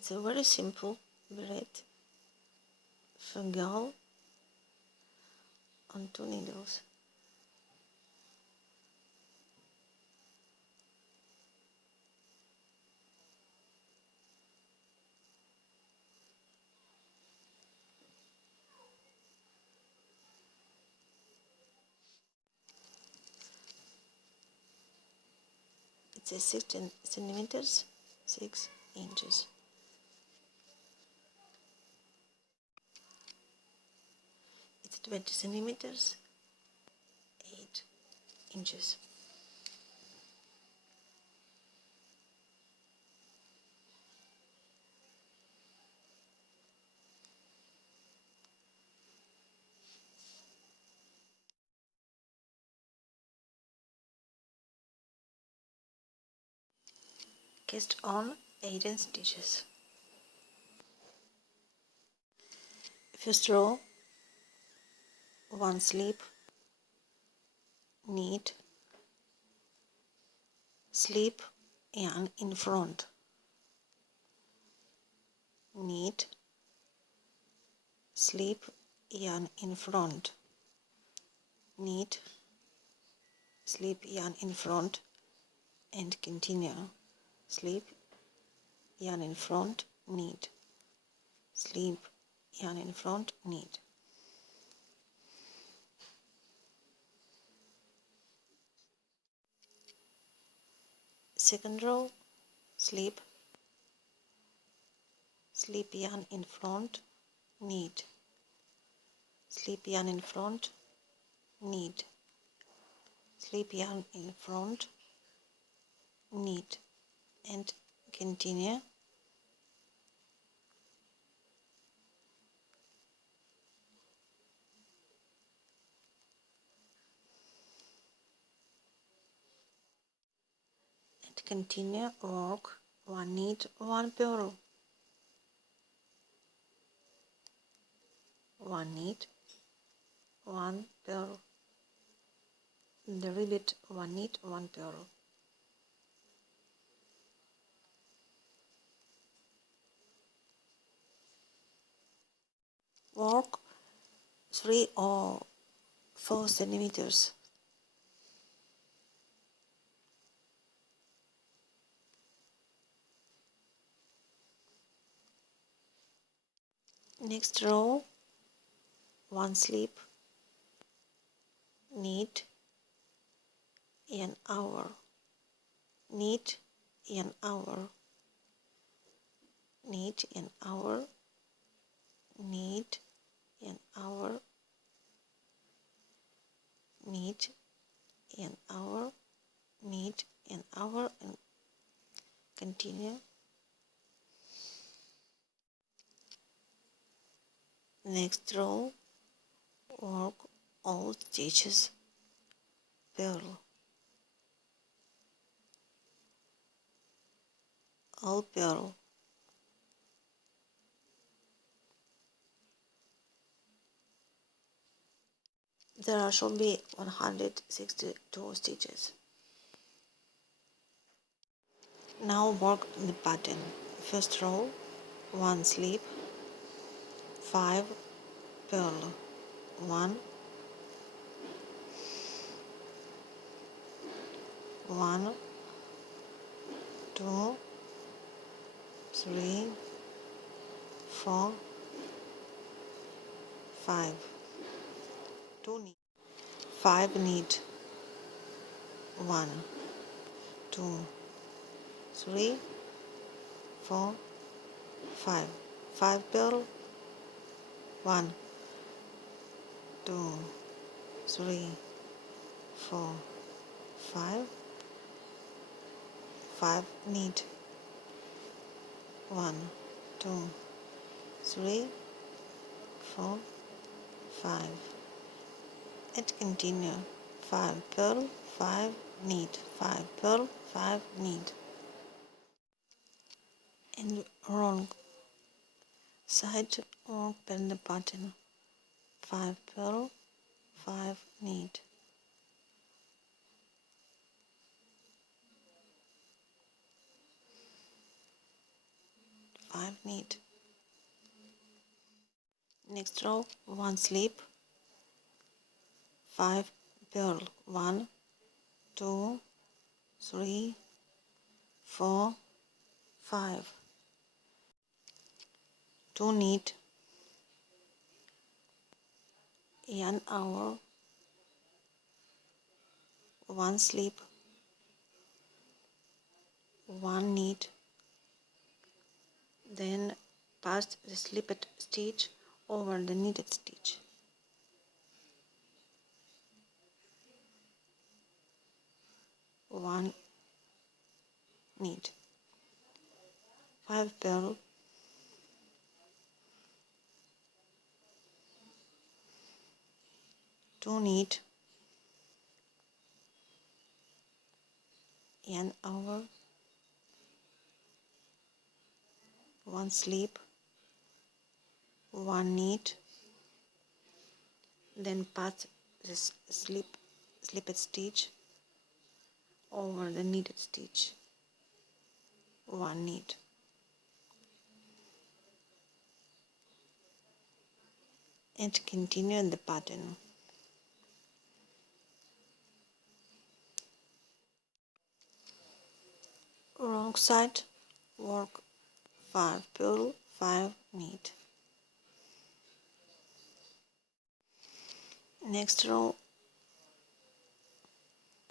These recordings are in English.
It's a very simple beret for girl on 2 needles. It's a 16 centimeters, 6 inches. It's 20 centimeters, 8 inches. Cast on 18 stitches. First row, 1 slip, knit, slip, yarn in front, knit, slip, yarn in front, knit, slip, yarn in front, and continue. Slip, yarn in front, knit, slip, yarn in front, knit. Second row, slip, slip, yarn in front, knit, slip, yarn in front, knit, slip, yarn in front, knit, and continue. And continue work 1 knit, 1 purl, 1 knit, 1 purl, the repeat 1 knit, 1 purl. Work 3 or 4 centimeters. Next row, 1 slip, knit, an hour, knit, an hour, knit, an hour, knit, an hour, knit, an hour, knit, an hour, and continue. Next row, work all stitches, purl, all purl. There should be 162 stitches. Now work the pattern. First row, 1 slip, 5 purl, 1, 1, 2, 3, 4, 5, 2 knit, 5 knit, 1, 2, 3, 4, 5, 5 purl, 1, 2, 3, 4, 5, 5 knit, 1, 2, 3, 4, 5, and continue. 5 purl, 5 knit, 5 purl, 5 knit, and wrong side work bend the pattern. 5 purl, 5 knit, 5 knit. Next row 1 slip, 5 purl, 1 2 3 4 5, 2 knit, yarn over, 1 slip, 1 knit, then pass the slipped stitch over the knitted stitch. One knit, 5 purl, 2 knit, yarn over, 1 slip, 1 knit, then pass this slipped stitch over the knitted stitch, 1 knit. And continue in the pattern. Wrong side, work 5 purl, 5 knit. Next row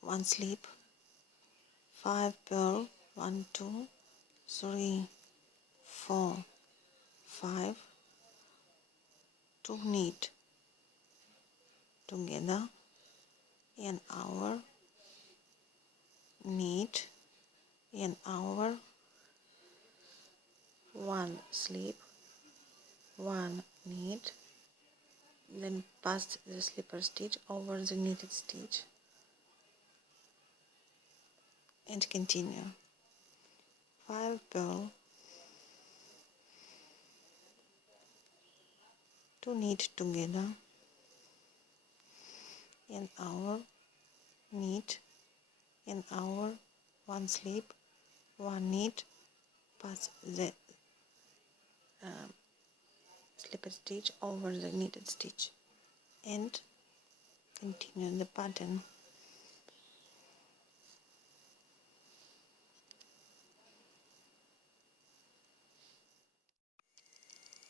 1 slip, 5 purl, 1 2 3 4 5, 2 knit together, yarn over, knit, yarn over, 1 slip, 1 knit, then pass the slipper stitch over the knitted stitch and continue. 5 purl, 2 knit together, yarn over, knit, yarn over, 1 slip, 1 knit, pass the slipper stitch over the knitted stitch and continue the pattern.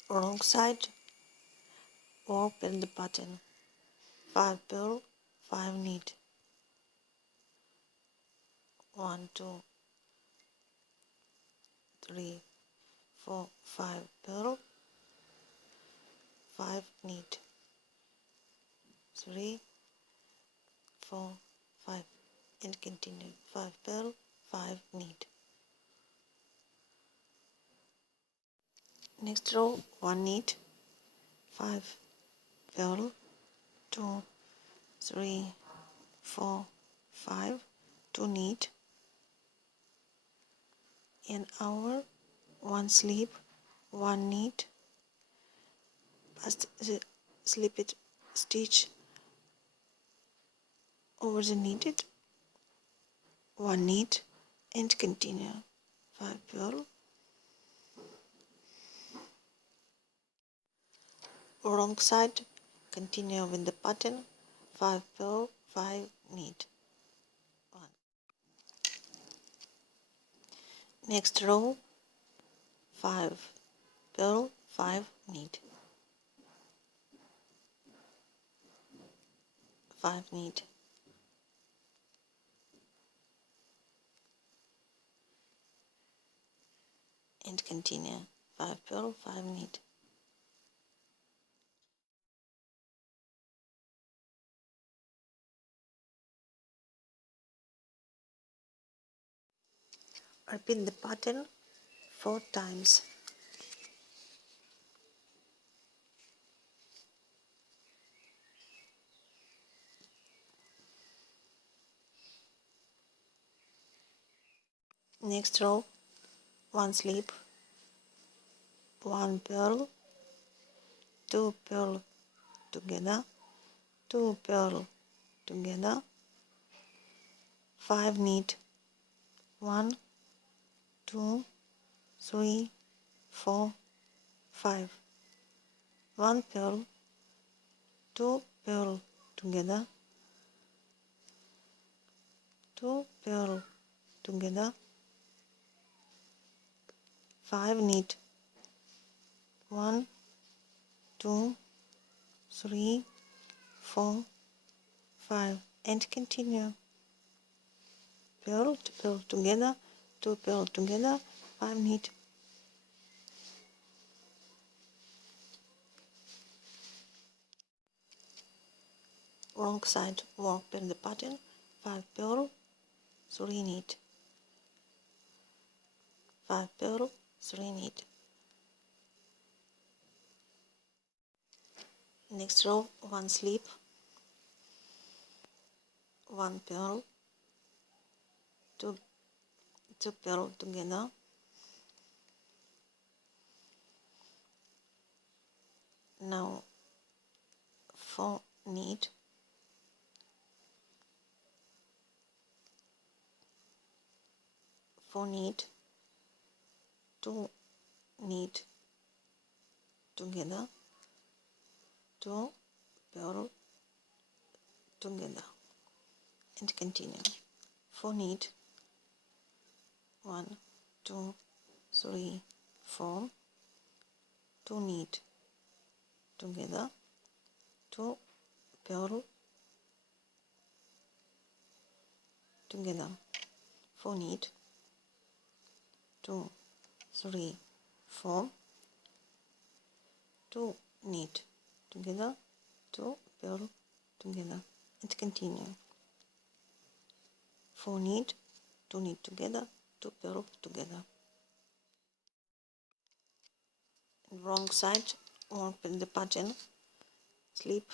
Wrong side, work in the pattern. 5 purl, 5 knit, 1 2 3 4 5 purl, 5 knit, 3 4 5 and continue. 5 purl, 5 knit. Next row 1 knit, 5 purl, 2 3 4 5, 2 knit, yarn over, 1 slip, 1 knit, pass the slipped stitch over the knitted, 1 knit and continue. 5 purl, wrong side, continue with the pattern. 5 purl, 5 knit, 1. Next row 5 purl, 5 knit, 5 knit, and continue. 5 purl, 5 knit. Repeat the pattern 4 times. Next row 1 slip, 1 purl, 2 purl together, 2 purl together, 5 knit, 1 2 3 4, 5. 1 purl, 2 purl together, 2 purl together, 5 knit, 1, 2, 3, 4, 5, and continue. Purl to purl together, 2 purl together, 5 knit. Wrong side work in the pattern, 5 purl, 3 knit, 5 purl, 3 knit. Next row, 1 slip, 1 purl, 2 purl together, now 4 knit, 4 knit, 2 knit together, 2 purl together, and continue. 4 knit, 1, 2, 3, 4, 2 knit together, 2 purl together, 4 knit, 2, 3, 4, 2 knit together, 2 purl together, and continue. 4 knit, 2 knit together, 2 purl together. And wrong side, work with the pattern, slip,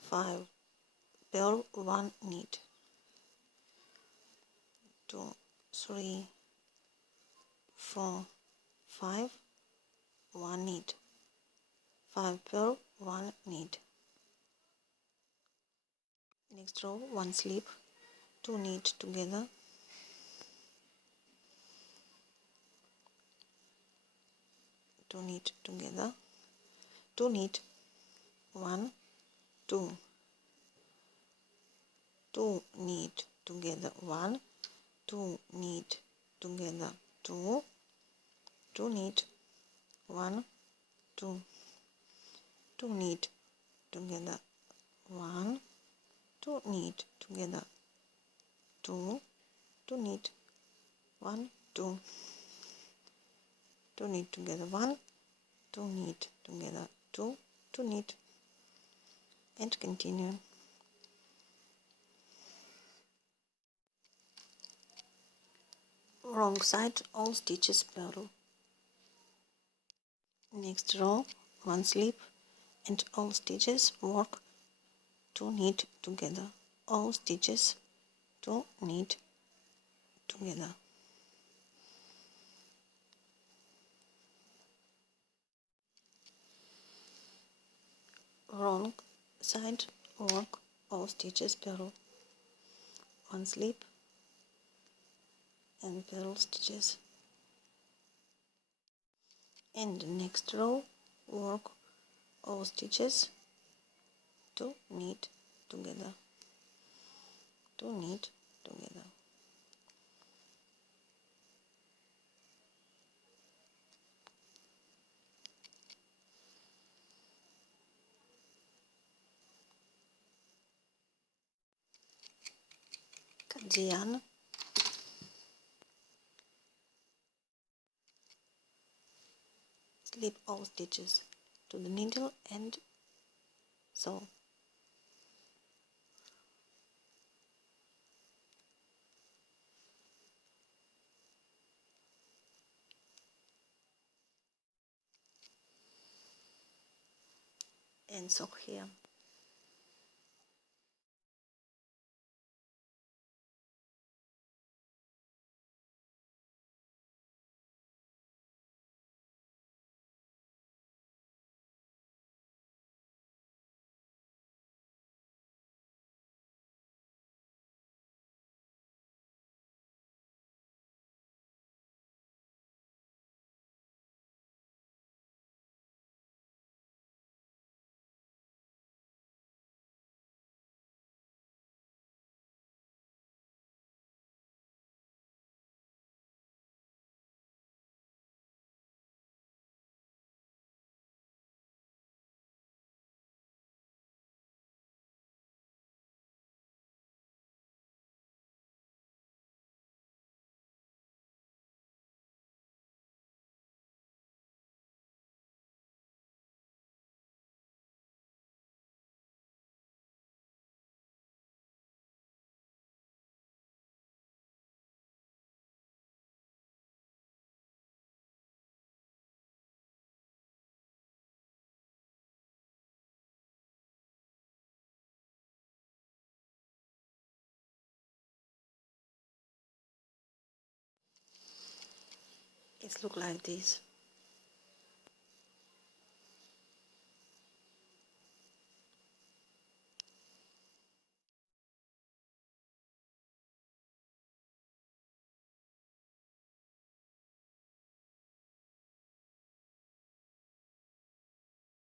5 purl, 1 knit, 2, 3, 4, 5, 1 knit, 5 purl, 1 knit. Next row, 1 slip, 2 knit together, 2 knit together, 2 knit, 1, 2, 2 knit together, 1, 2 knit together, 2, 2 knit, 1, 2, 2 knit together, 1, 2 knit together, 2, 2 knit, 1, 2, 2 knit together, 1, 2 knit together, 2, 2 knit, and continue. Wrong side, all stitches purl. Next row, 1 slip, and all stitches work 2 knit together, all stitches 2 knit together. Wrong side, work all stitches purl, 1 slip and purl stitches. And next row, work all stitches 2 knit together, 2 knit together. Cut the yarn, slip all stitches to the needle and sew. And sew here. It's look like this.